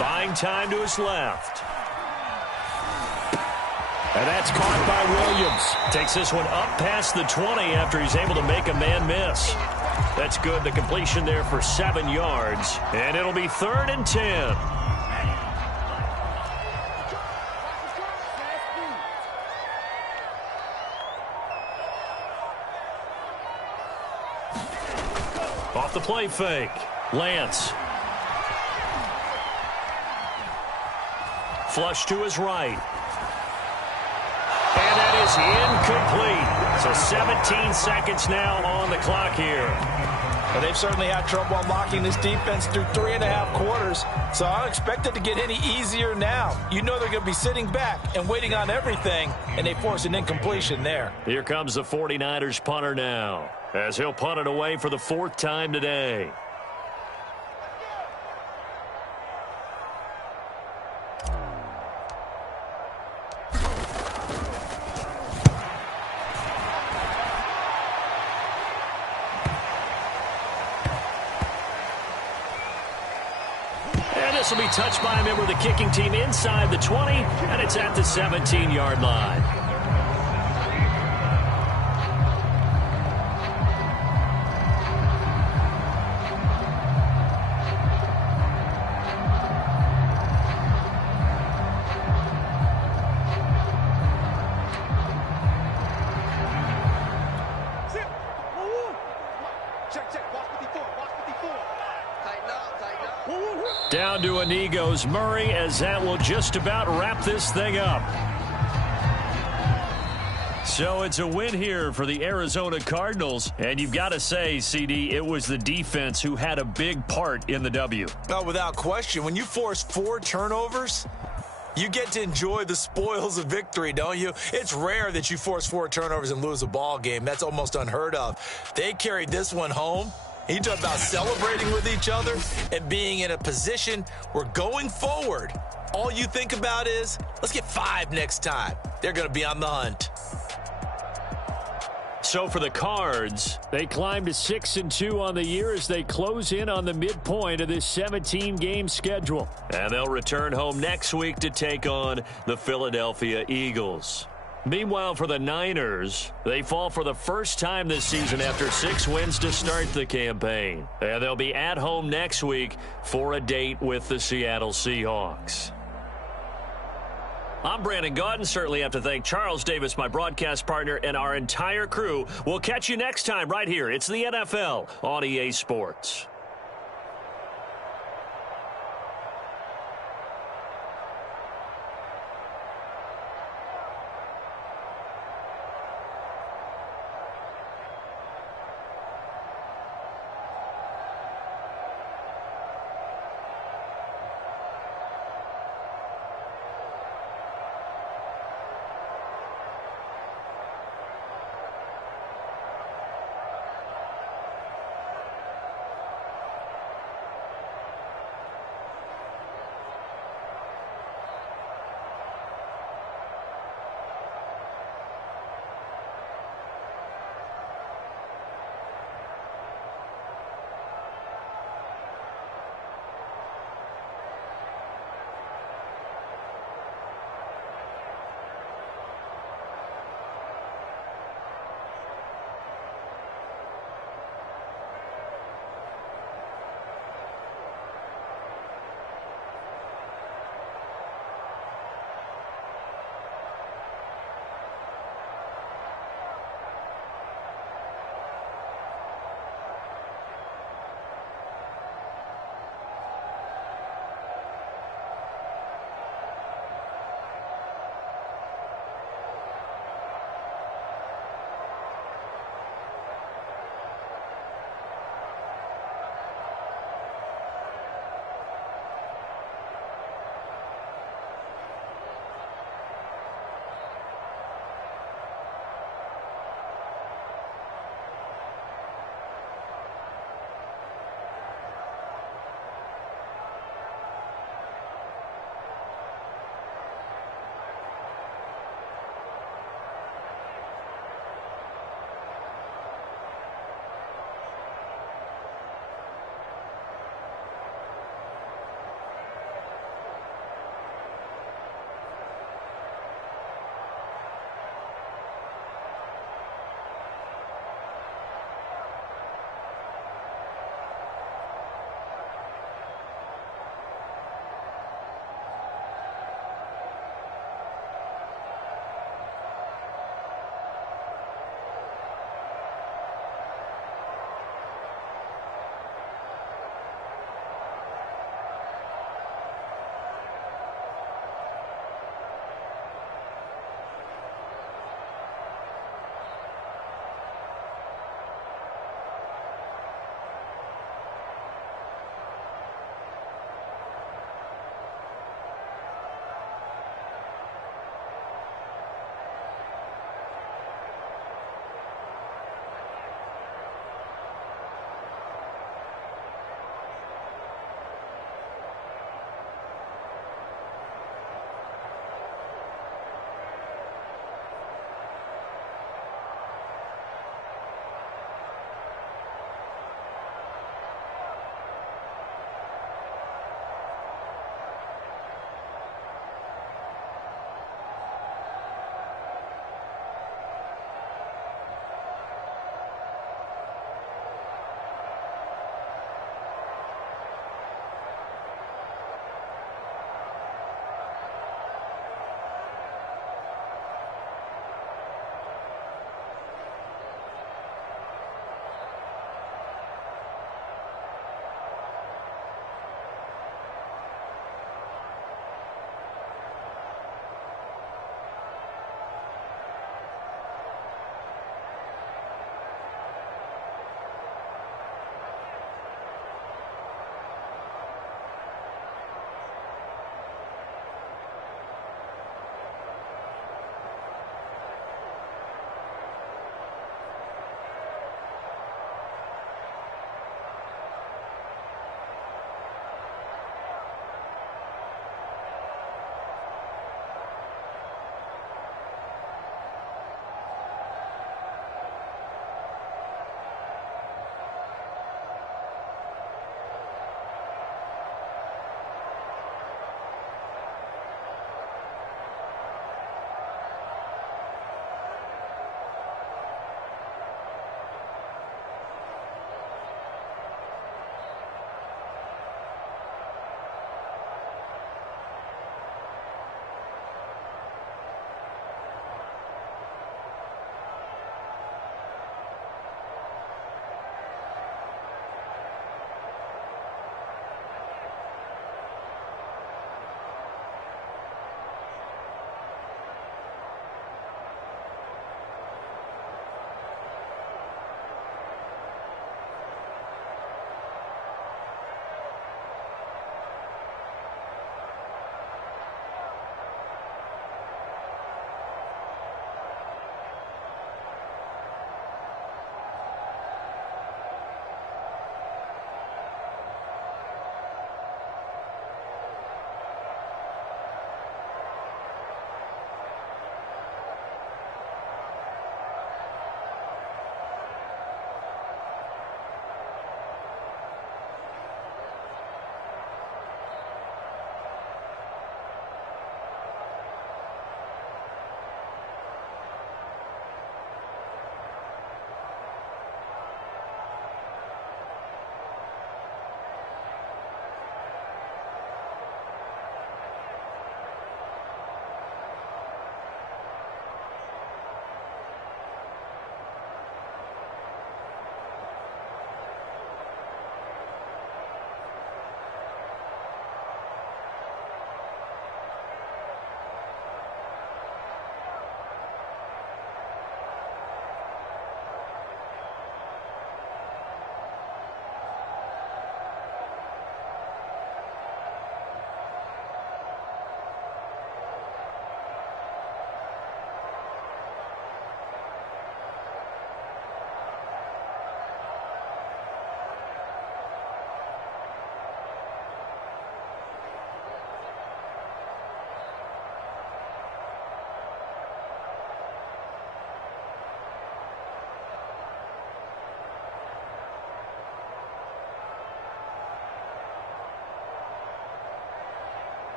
Buying time to his left. And that's caught by Williams. Takes this one up past the 20 after he's able to make a man miss. That's good. The completion there for 7 yards. And it'll be 3rd and 10. Off the play fake. Lance. Flush to his right. And that is incomplete. So 17 seconds now on the clock here. Well, they've certainly had trouble unlocking this defense through 3.5 quarters, so I don't expect it to get any easier now. You know they're going to be sitting back and waiting on everything, and they force an incompletion there. Here comes the 49ers punter now, as he'll punt it away for the 4th time today. This will be touched by a member of the kicking team inside the 20, and it's at the 17-yard line. Down to a knee goes Murray, as that will just about wrap this thing up. So it's a win here for the Arizona Cardinals. And you've got to say, CD, it was the defense who had a big part in the W. No, without question. When you force 4 turnovers, you get to enjoy the spoils of victory, don't you? It's rare that you force 4 turnovers and lose a ball game. That's almost unheard of. They carried this one home. You talk about celebrating with each other and being in a position where going forward, all you think about is, let's get 5 next time. They're going to be on the hunt. So for the Cards, they climb to 6-2 on the year as they close in on the midpoint of this 17-game schedule. And they'll return home next week to take on the Philadelphia Eagles. Meanwhile, for the Niners, they fall for the first time this season after 6 wins to start the campaign. And they'll be at home next week for a date with the Seattle Seahawks. I'm Brandon Gaudin. Certainly have to thank Charles Davis, my broadcast partner, and our entire crew. We'll catch you next time right here. It's the NFL on EA Sports.